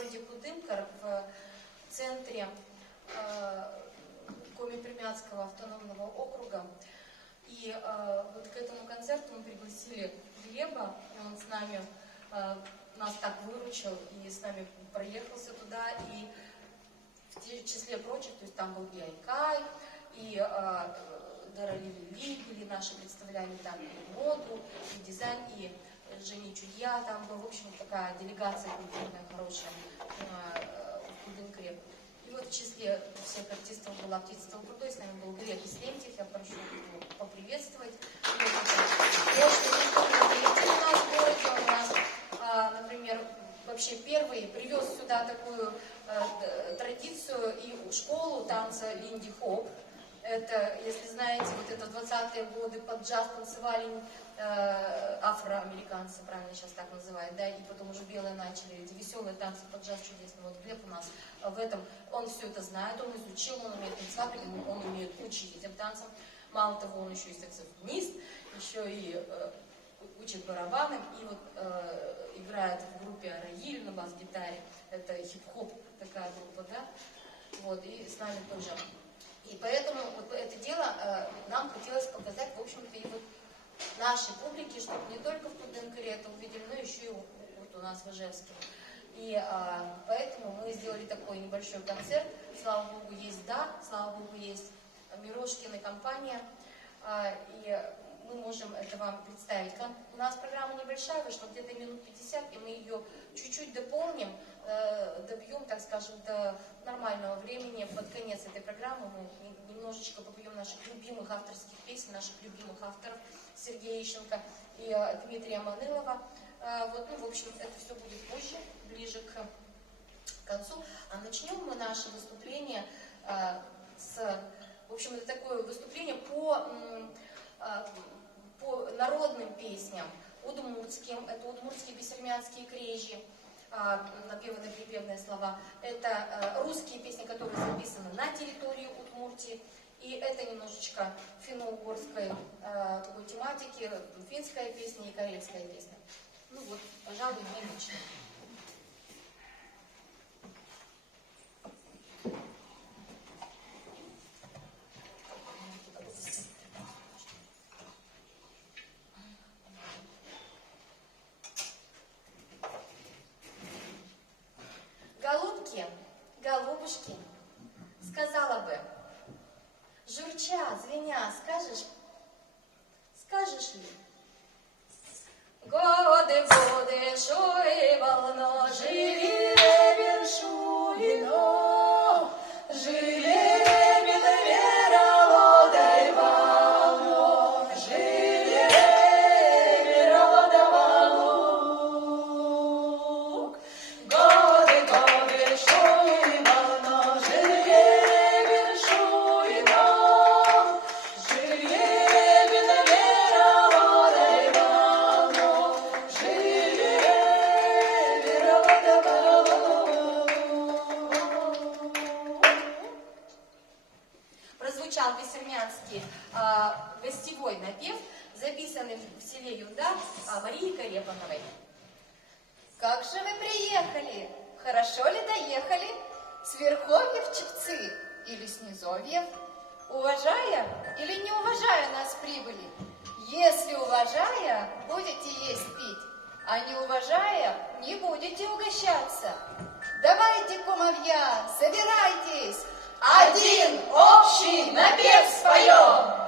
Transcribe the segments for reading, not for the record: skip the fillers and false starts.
городе Кудымкар, в центре Коми-Примятского автономного округа. И вот к этому концерту мы пригласили Глеба, и он с нами, нас так выручил, и с нами проехался туда, и в числе прочих, то есть там был и Айкай, и Дарали Ли были наши, представляли там и моду, и дизайн, и Женя Чудья там был, в общем, такая делегация культурная, хорошая в Кудымкаре. И вот в числе всех артистов был артист Толкудой, с нами был Глеб Ислемтьев, я прошу его поприветствовать. У нас в городе, у нас, например, вообще первый привез сюда такую традицию и школу танца линди-хоп. Это, если знаете, вот это 20-е годы под джаз танцевали афроамериканцы, правильно сейчас так называют, да, и потом уже белые начали, эти веселые танцы под джаз чудесные. Вот Глеб у нас в этом, он все это знает, он изучил, он умеет танцевать, он умеет учить этим танцам. Мало того, он еще и саксофонист, еще и учит барабаны, и вот играет в группе Араиль на бас-гитаре, это хип-хоп такая группа, да, вот, и с нами тоже. И поэтому вот это дело нам хотелось показать, в общем-то, и вот нашей публике, чтобы не только в Кудымкаре это увидели, но еще и вот у нас в Ижевске. И поэтому мы сделали такой небольшой концерт. Слава Богу, есть слава Богу, есть Мирошкина компания. И мы можем это вам представить. У нас программа небольшая, вышла где-то минут 50, и мы ее чуть-чуть дополним, добьем, так скажем, до нормального времени. Под конец этой программы мы немножечко попоем наших любимых авторских песен, наших любимых авторов Сергея Ищенко и Дмитрия Манылова. Вот, ну, в общем, это все будет позже, ближе к концу. А начнем мы наше выступление в общем, это такое выступление по народным песням, удмуртским, это удмуртские бессермянские крежи, напеванные припевные слова, это русские песни, которые записаны на территории Удмуртии, и это немножечко финно-угорской такой тематики, финская песня и карельская песня. Ну вот, пожалуй, мы начнем. Голубки, голубушки, сказала бы, журча, звеня, скажешь ли? Годы, шуй волно, жили вершуино, жили вера водой волно, жили вера волно. Годы, шуй волно, жили вершуино, жили вера водой волно, жили вера водой волно. Прозвучал бессермянский гостевой напев, записанный в селе Юнда Марии Карепановой. Как же вы приехали? Хорошо ли доехали? С верховьев Чепцы или с низовьев? Уважая или не уважая нас прибыли? Если уважая, будете есть пить, а не уважая, не будете угощаться. Давайте, кумовья, собирайтесь, один общий напев споем.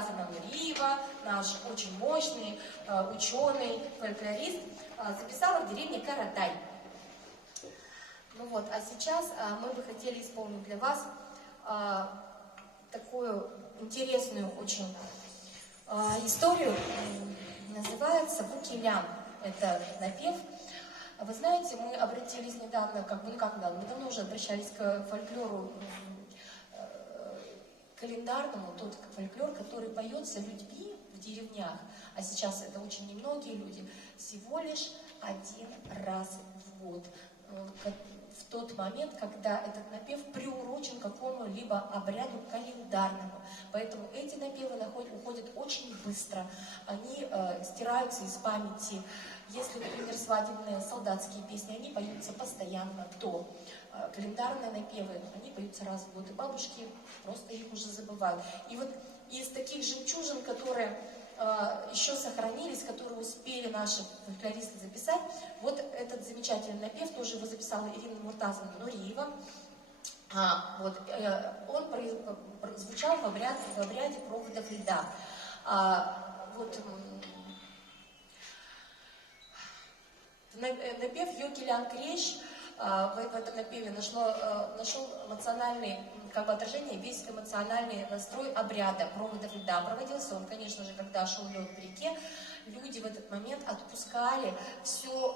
Муртаза Нуриева, наш очень мощный ученый, фольклорист, записала в деревне Каратай. Ну вот, а сейчас мы бы хотели исполнить для вас такую интересную очень историю. Называется «Вукилян». Это напев. Вы знаете, мы обратились недавно, мы давно уже обращались к фольклору календарному, тот фольклор, который поется людьми в деревнях, а сейчас это очень немногие люди, всего лишь один раз в год. В тот момент, когда этот напев приурочен к какому-либо обряду календарному. Поэтому эти напевы уходят очень быстро, они стираются из памяти. Если, например, свадебные солдатские песни, они поются постоянно, то календарные напевы, они поются раз в год, и бабушки просто их уже забывают. И вот из таких жемчужин, которые еще сохранились, которые успели наши фольклористы записать. Вот этот замечательный напев, тоже его записала Ирина Муртазовна Нуриева. Он звучал в обряде проводов льда. Напев «Йокелян Крещ» в этом напеве нашел эмоциональный, отражение, весь эмоциональный настрой обряда проводов льда. Проводился он, конечно же, когда шел лед в реке. Люди в этот момент отпускали всю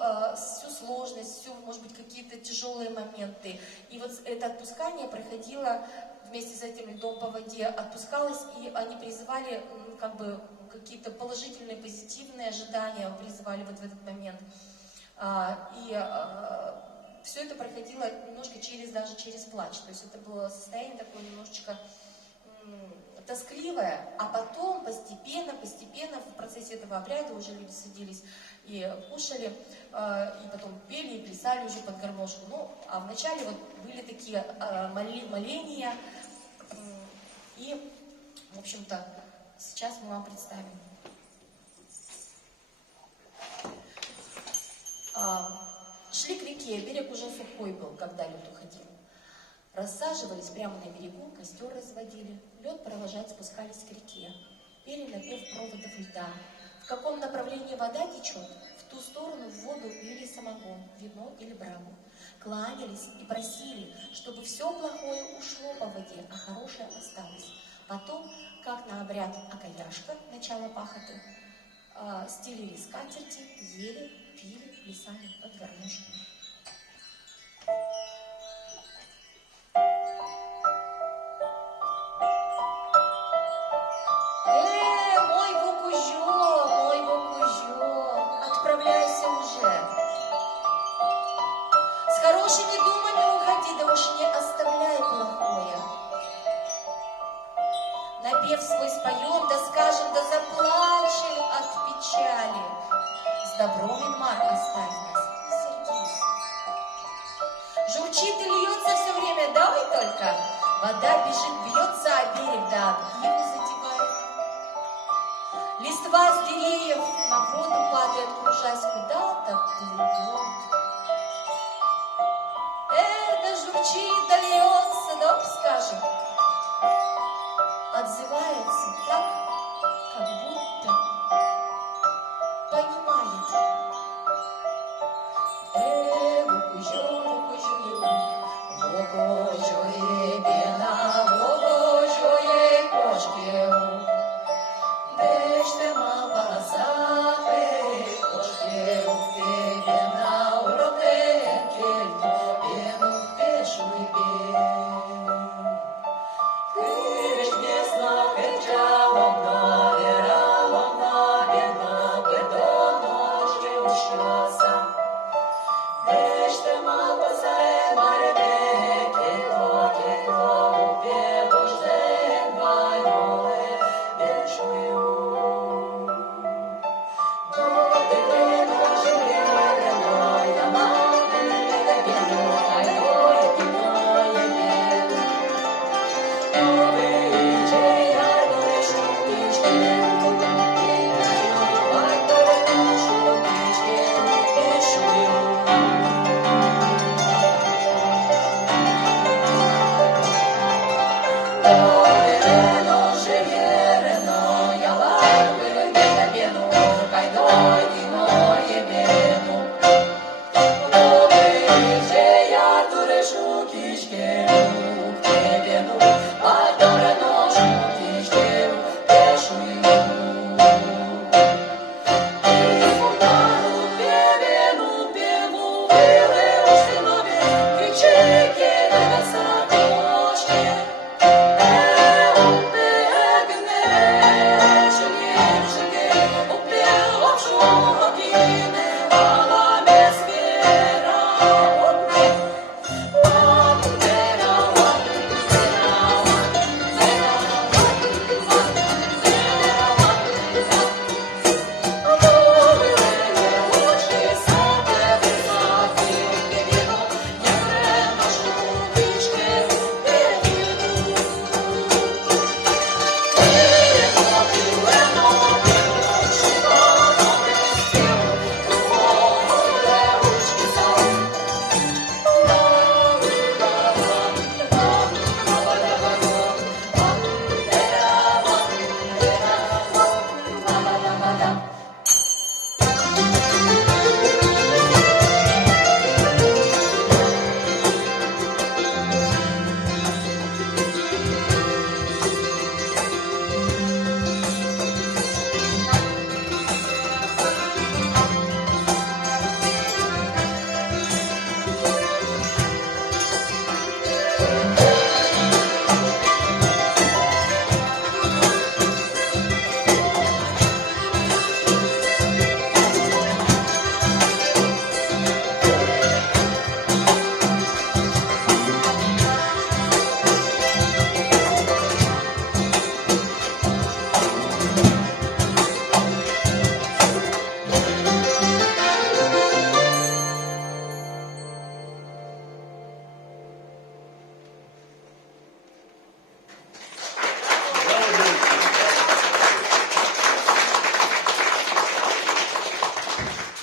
сложность, может быть, какие-то тяжелые моменты. И вот это отпускание проходило вместе с этим льдом по воде, отпускалось, и они призывали какие-то положительные, позитивные ожидания, призывали вот в этот момент. Все это проходило немножко даже через плач. То есть это было состояние такое немножечко тоскливое, а потом постепенно в процессе этого обряда уже люди садились и кушали, и потом пели и плясали уже под гармошку. А вначале были такие моления, и, в общем-то, сейчас мы вам представим. Шли к реке, берег уже сухой был, когда лед уходил. Рассаживались прямо на берегу, костер разводили, лед провожать спускались к реке. Пели напев проводов льда. В каком направлении вода течет, в ту сторону в воду лили самогон, вино или брагу. Кланялись и просили, чтобы все плохое ушло по воде, а хорошее осталось. Потом, как на обряд окаяшка, начало пахоты, стелили скатерти, ели, пили, плясали под гармошку. Мой Вукужо, отправляйся уже. С хорошими думами уходи, да уж не оставляй плохое. Напев свой споем, да скажем, да заплачем от печали. С добром, Инмар, оставь нас, сердись. Журчит и льется все время, давай только. Вода бежит, бьется о берег, да ивы задевает. Листва с деревьев на воду падает, кружась, куда-то плывет. Да журчит, да льется, да скажем, отзывается так, как будто понимает. Дежте мал парасапе, кошке у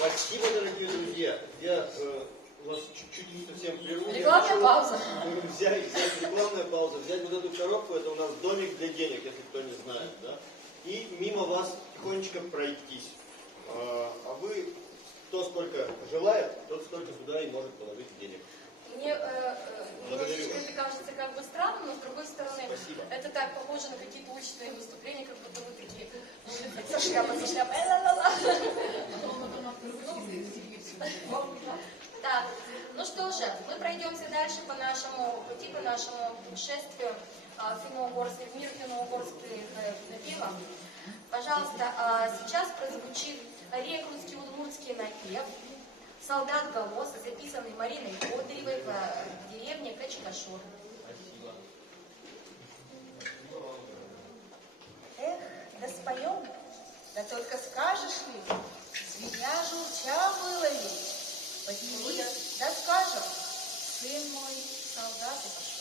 Спасибо, дорогие друзья. Я вас чуть-чуть не совсем прерву. Рекламная пауза. Взять рекламная пауза, взять вот эту коробку, это у нас домик для денег, если кто не знает, да? И мимо вас тихонечко пройтись. А вы, кто сколько желает, тот столько сюда и может положить денег. Мне Благодарю немножечко вас. это кажется как бы странным, но с другой стороны, Спасибо. это так похоже на какие-то уличные выступления, как будто вы такие со шляпой, ла-ла-ла. Так, ну что же, мы пройдемся дальше по нашему пути, по нашему путешествию в мир финно-угорских напевов. Пожалуйста, сейчас прозвучит рекрутский удмуртский напев «Солдат Голоса», записанный Мариной Ходыревой в деревне Качкашур. Эх, да споем, да только скажешь ли, звеня журча было ведь. Подними, да скажем, сын мой в солдаты пошел.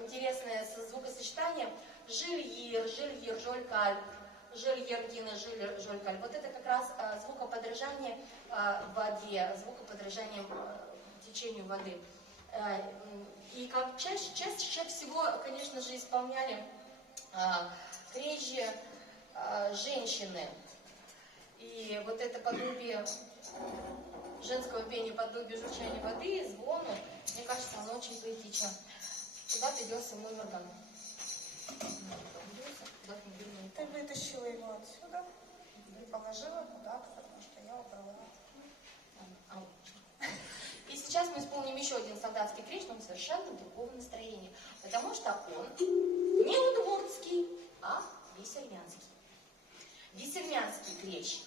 интересное звукосочетание. Жильер, жильер, жолькаль, жильердина, жильер, жолькаль. Вот это как раз звукоподражание воде, звукоподражание течению воды. И как чаще всего, конечно же, исполняли прежде женщины. И вот это подобие женского пения, подобие журчания воды и звону, мне кажется, оно очень поэтично. Куда ты делся мой орган? Ты вытащила его отсюда и положила куда-то, потому что я убрала. И сейчас мы исполним еще один солдатский крич, но совершенно другого настроения, потому что он не удмуртский, а бисермянский. Бисермянский крич.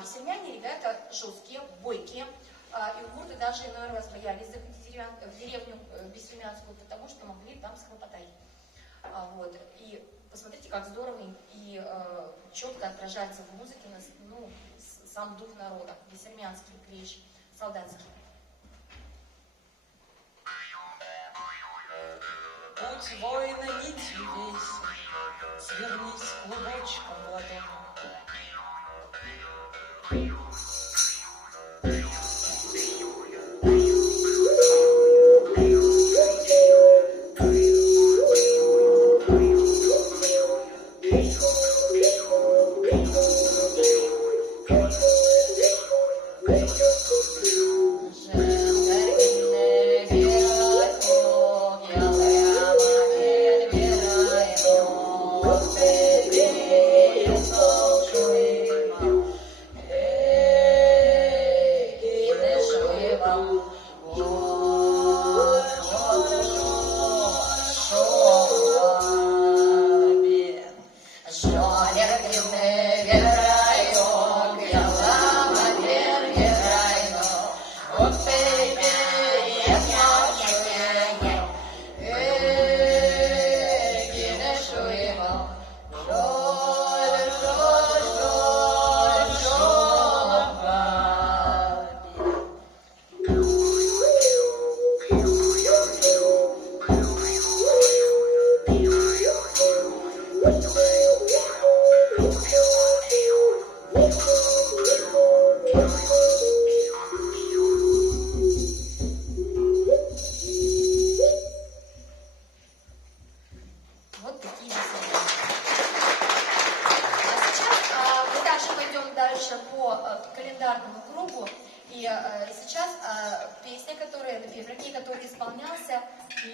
Бисермяне ребята жесткие, бойкие, и удмурты даже иной раз боялись заходить в деревню бисермянскую, потому что могли там схлопотать. Вот. И посмотрите, как здорово и четко отражается в музыке сам дух народа. Бисермянский крич, солдатский. Путь воина нитью весен, свернись клубочком в ладони.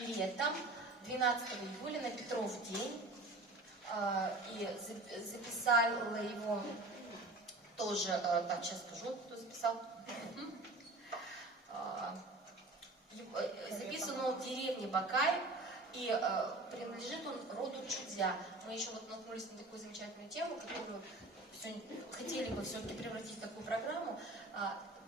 Летом, 12 июля, на Петров день, и записала его тоже, так, сейчас скажу, кто записал. Записан он в деревне Бакай, и принадлежит он роду Чудзя. Мы еще вот наткнулись на такую замечательную тему, которую хотели бы все-таки превратить в такую программу,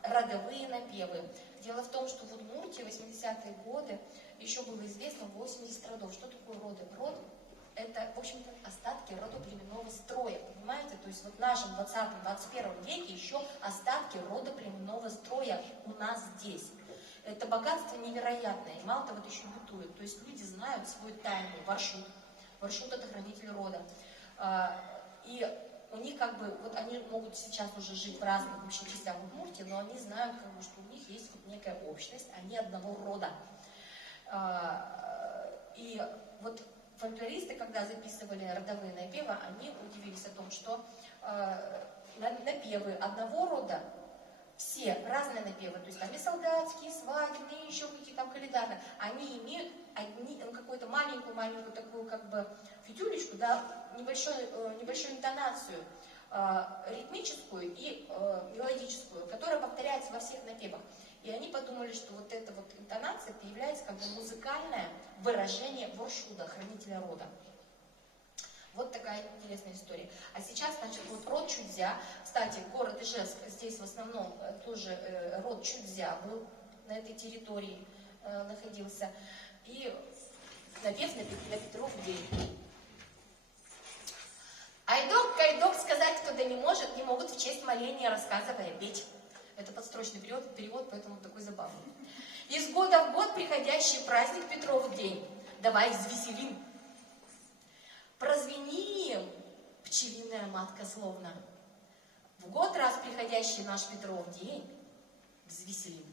родовые напевы. Дело в том, что в Удмуртии в 80-е годы еще было известно 80 родов. Что такое роды? Род – это, в общем-то, остатки родоплеменного строя, понимаете? То есть вот в нашем 20-21 веке еще остатки родоплеменного строя у нас здесь. Это богатство невероятное, и мало того, это еще бытует. То есть люди знают свой тайный варшут. Варшут – это хранитель рода. И у них как бы, вот они могут сейчас уже жить в разных вообще частях Удмуртии, но они знают, как бы, что у них есть вот некая общность, они одного рода. И вот фольклористы, когда записывали родовые напевы, они удивились о том, что напевы одного рода, все разные напевы, то есть там и солдатские, и свадебные, и еще какие-то там календарные, они имеют какую-то маленькую такую как бы фитюлечку, да, небольшую интонацию, ритмическую и мелодическую, которая повторяется во всех напевах. И они подумали, что вот эта вот интонация, это является как бы музыкальное выражение варшуда, хранителя рода. Вот такая интересная история. А сейчас, значит, вот род Чудзя, кстати, город Ижевск, здесь в основном тоже род Чудзя был на этой территории, находился. И напев на Петров день. Айдок, кайдок, сказать кто-то не может, не могут в честь моления, рассказывая петь. Это подстрочный перевод, поэтому такой забавный. Из года в год приходящий праздник Петров день. давай взвеселим. Прозвеним, пчелиная матка словно. В год раз приходящий наш Петров день взвеселим.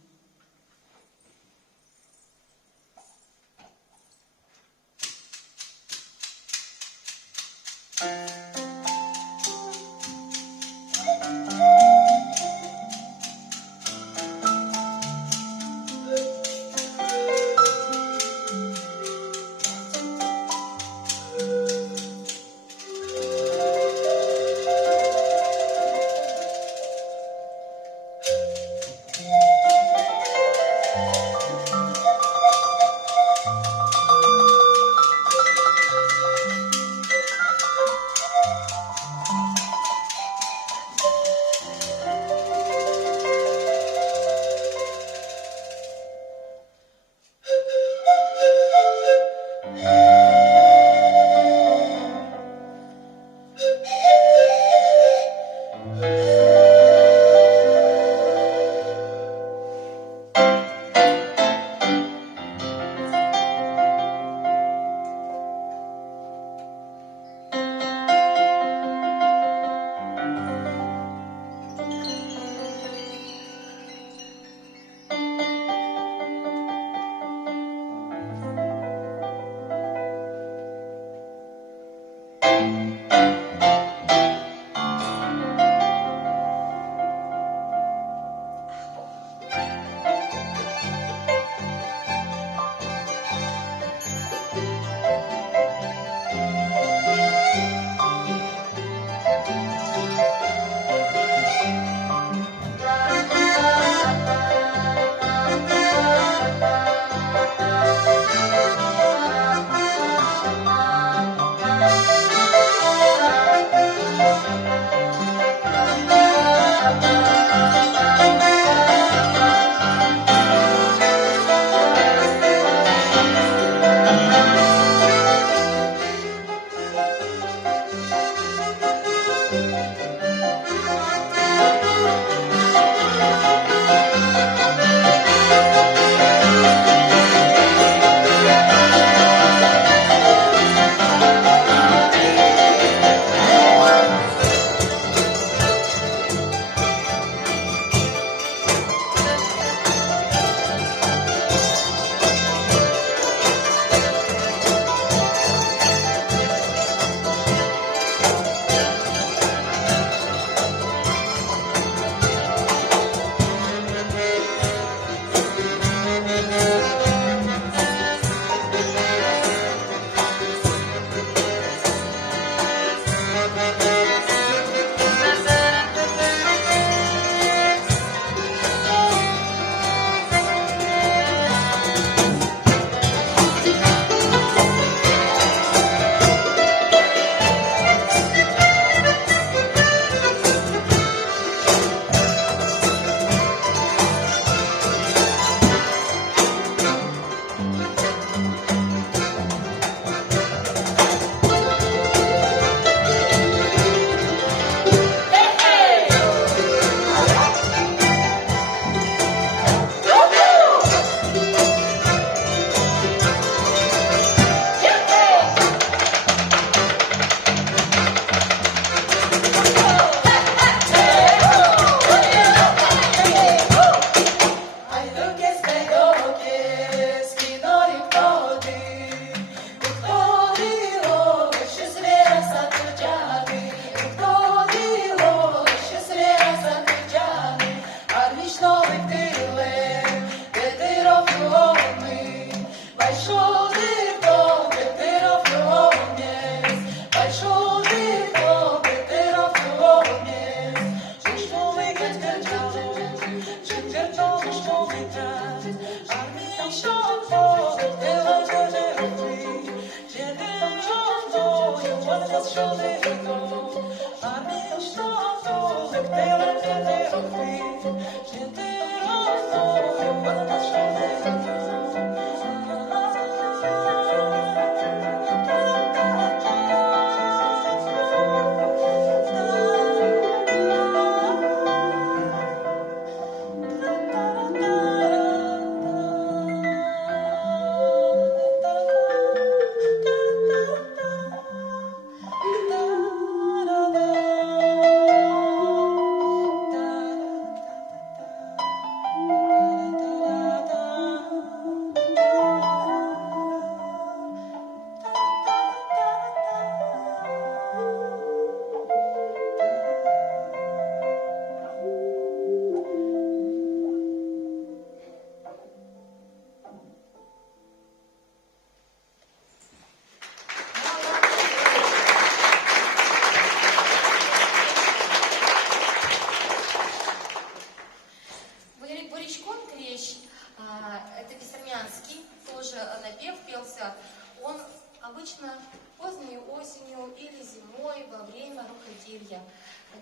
это бессармянский, тоже напев пелся. Он обычно поздней осенью или зимой во время рукоделья.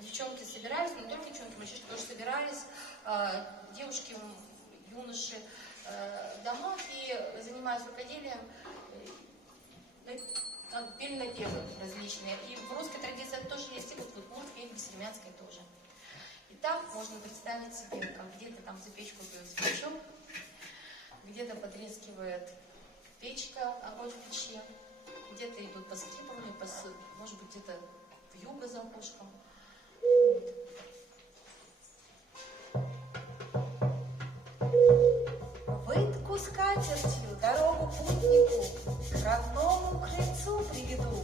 Девчонки собирались, но не только девчонки, мальчишки тоже собирались, девушки, юноши в домах и, занимаясь рукоделием, пели напевы различные. И в русской традиции это тоже есть, и вот урфе, и бессармянской тоже. И так можно представить себе, как где-то там за печку бьет свечом, где-то потрескивает печка, огонь в печи, где-то идут поскрипывания, может быть, где-то вьюга за окошком. Вытку скатертью дорогу путнику к родному крыльцу приведу.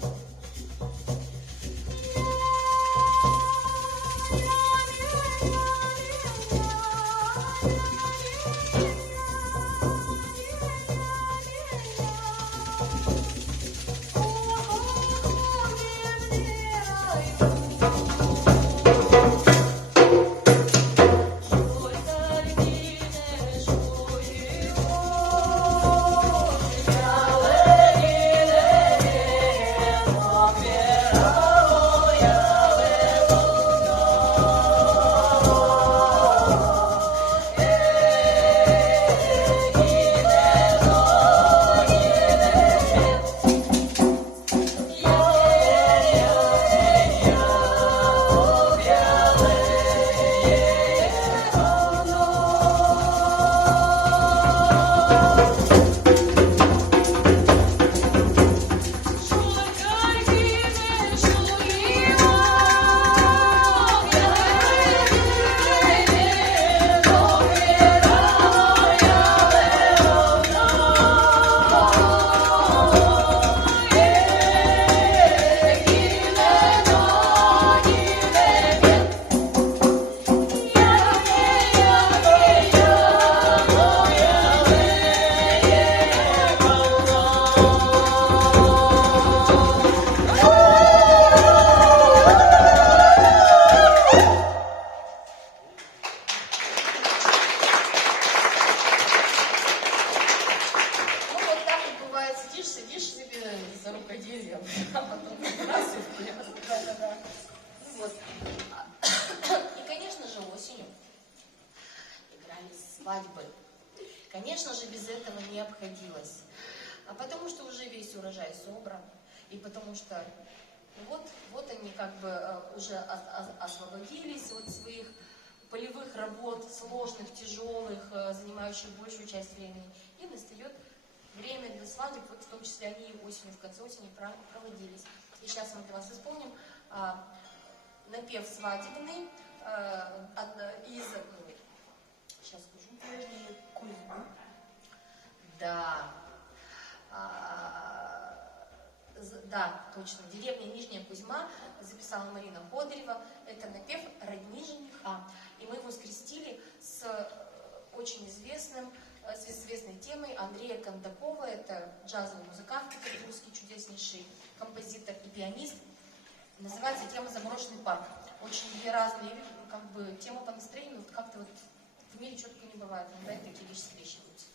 свадьбы. Конечно же, без этого не обходилось. А потому что уже весь урожай собран, и потому что вот они как бы уже освободились от своих полевых работ, сложных, тяжелых, занимающих большую часть времени. И настает время для свадеб, вот в том числе они и осенью, в конце осени проводились. И сейчас мы для вас исполним напев свадебный из... Сейчас скажу. Кузьмы. Да. Да, точно. Деревня Нижняя Кузьма, записала Марина Ходырева. Это напев «Родни жениха». И мы его скрестили с очень известной темой Андрея Кондакова. Это джазовый музыкант петербургский, чудеснейший композитор и пианист. Называется тема «Заброшенный парк». Очень две разные как бы, темы по настроению. Вот как-то вот в мире четко не бывает. Иногда такие вещи скрещиваются.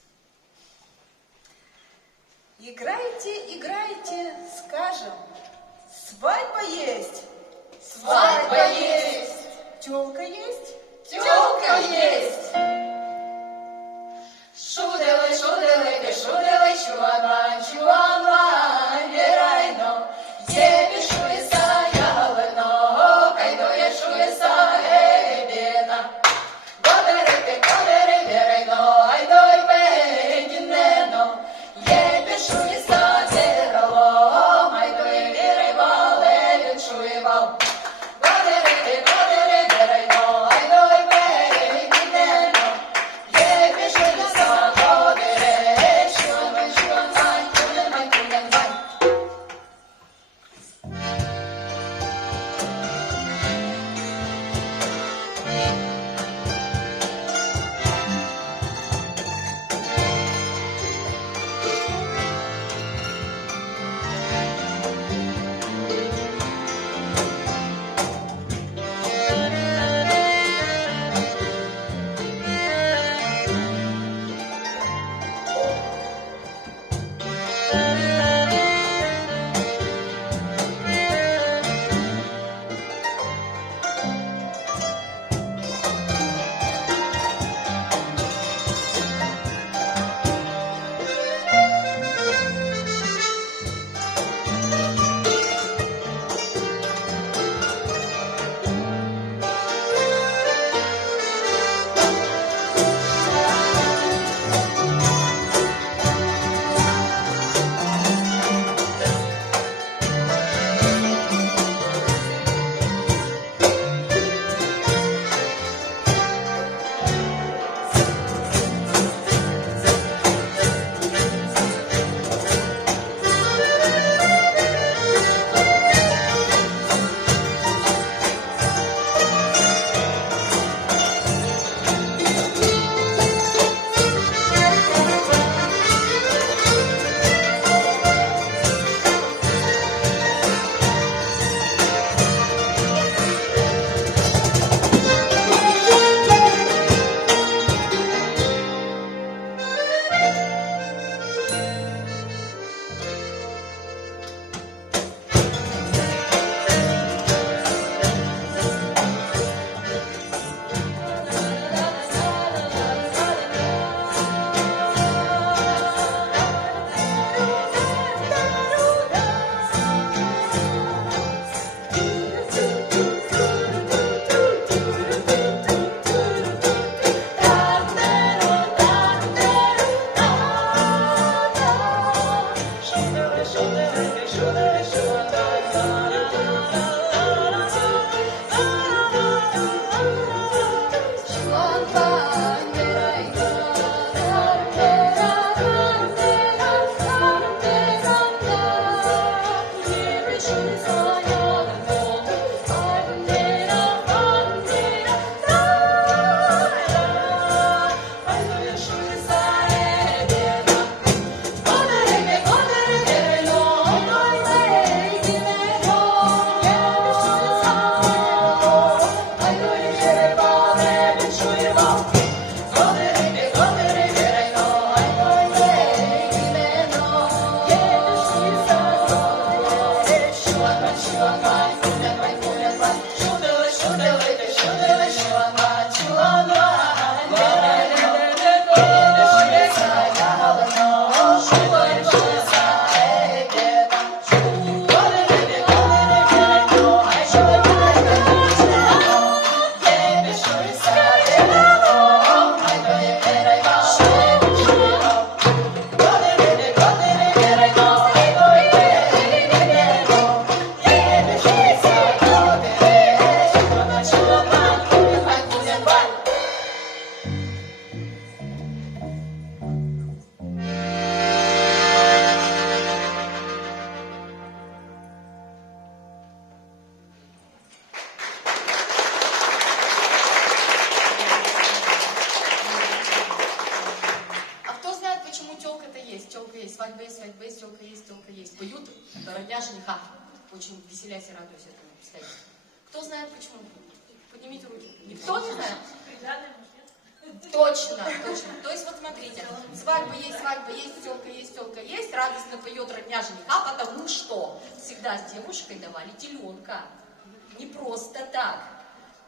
Играйте, играйте, скажем, свадьба есть, Свадьба есть, тёлка есть, тёлка есть. Шуделы, шуделы, пешуделы, чуанван, чуанван, верайно, е пешуеса, ялыно, кайно ешуеса, эбена. Годеры, верайно, айдой пегинено, е пешуеса, верало, айдой верайвал, эвеншуевал. Годеры, верайно, айдой пегинено, е пешуеса, годеры, шуанван, есть, свадьба есть, телка есть. Поют родня жениха. Очень веселясь и радуюсь этому обстоятельству. Кто знает почему? Поднимите руки. Никто не знает? Точно. То есть вот смотрите, свадьба есть, телка есть, радостно поет родня жениха, потому что всегда с девушкой давали теленка. Не просто так.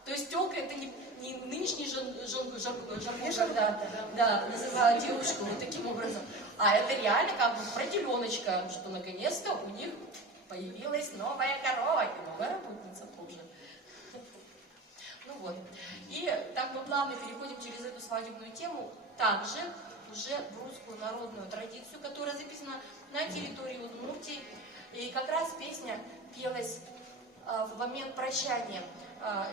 То есть телка это не нынешний жаргон, да, называют девушку вот таким образом. А это реально как бы про теленочка, что наконец-то у них появилась новая корова и новая работница позже. Ну вот. И так мы плавно переходим через эту свадебную тему, также уже в русскую народную традицию, которая записана на территории Удмуртии. И как раз песня пелась в момент прощания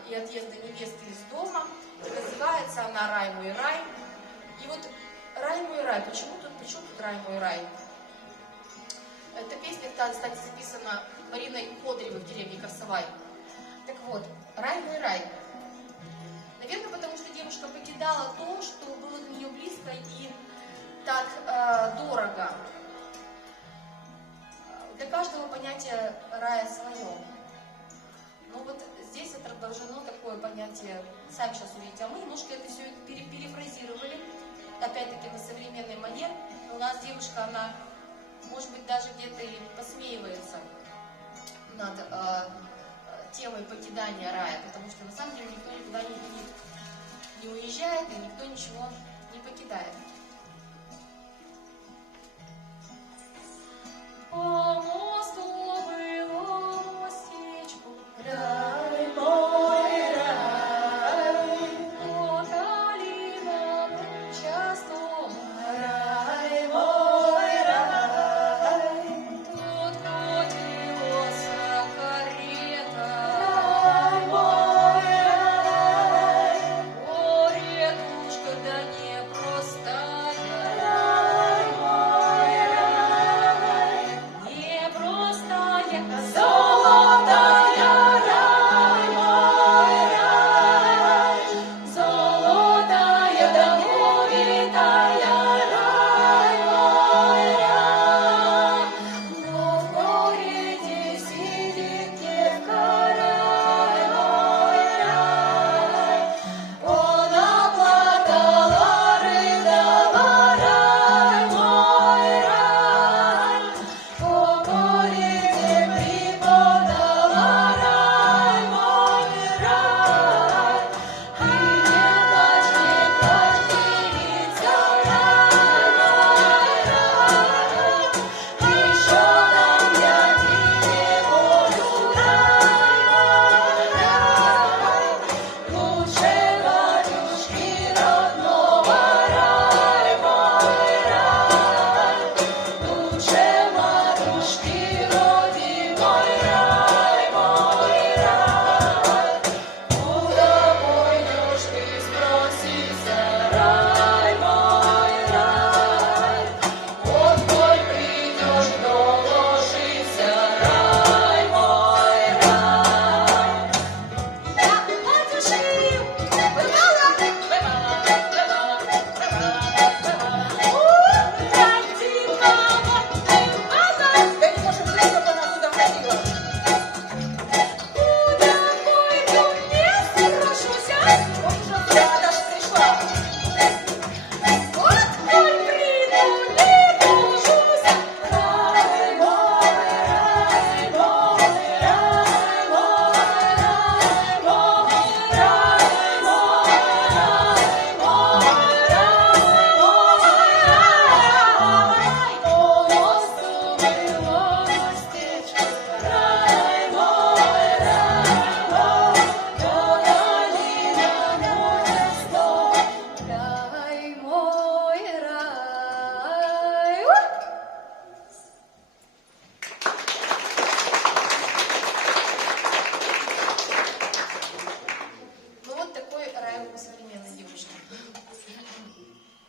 и отъезда невесты из дома. Называется она «Рай мой рай». И вот «Рай мой рай», почему тут «Рай мой рай»? Эта песня, кстати, записана Мариной Кодревой в деревне Корсовай. Так вот, «Рай мой рай». Наверное, потому что девушка покидала то, что было для нее близко и так дорого. Для каждого понятие рая свое. Но вот здесь отображено такое понятие, сами сейчас увидите, а мы немножко это все перефразировали, опять-таки на современный манер. У нас девушка, она, может быть, даже где-то и посмеивается над темой покидания рая, потому что на самом деле никто никуда не уезжает и никто ничего не покидает.